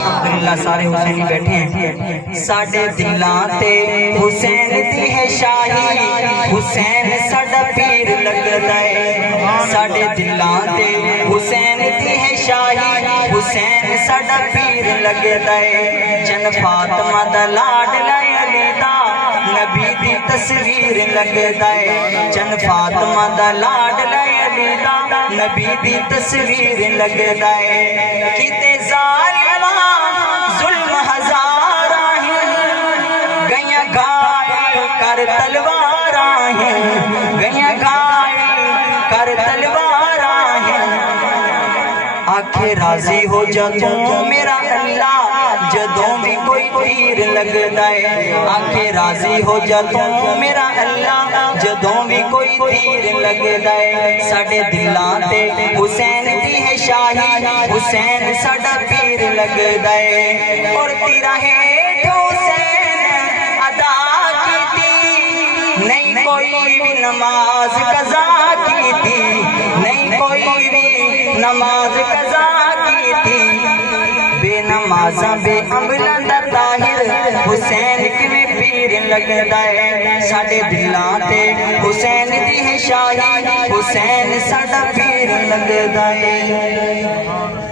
الحمدللہ سارے حسینی بیٹھے ہیں. ساڈے دلاں تے حسین دی ہے شاہی، حسین ساڈا پیر لگدا ہے. ساڈے دلاں تے حسین دی ہے شاہی، حسین ساڈا پیر لگدا ہے. جن فاطمہ دا لاڈلا علی دا نبی دی تصویر لگدا ہے. جن فاطمہ دا لاڈلا علی دا نبی دی تصویر لگدا ہے. کتے ظالماں ظلم ہزاراں ہیں، گئیاں گھائل کر تلواراں ہیں، گئیاں گھائل کر تلواراں ہیں. آکھے راضی ہو جا تو میرا اللہ جدوں بھی کوئی تیر لگدا ہے. آکھے راضی ہو جا تو میرا اللہ جدوں بھی کوئی تیر لگدا ہے. ساڈے دلاں تے حسین دی ہے شاہی، حسین ساڈا پیر لگدا ہے. اور تیرا ہیٹھ حسین ادا کیتی، نہیں کوئی بھی نماز قضا کیتی، نہیں کوئی بھی نماز قضا کیتی. بے نمازاں بے عملاں دا طاہر حسین کیویں پیر لگدا ہے. ساڈے دلاں تے حسین دی ہے شاہی، حسین ساڈا پیر لگدا ہے.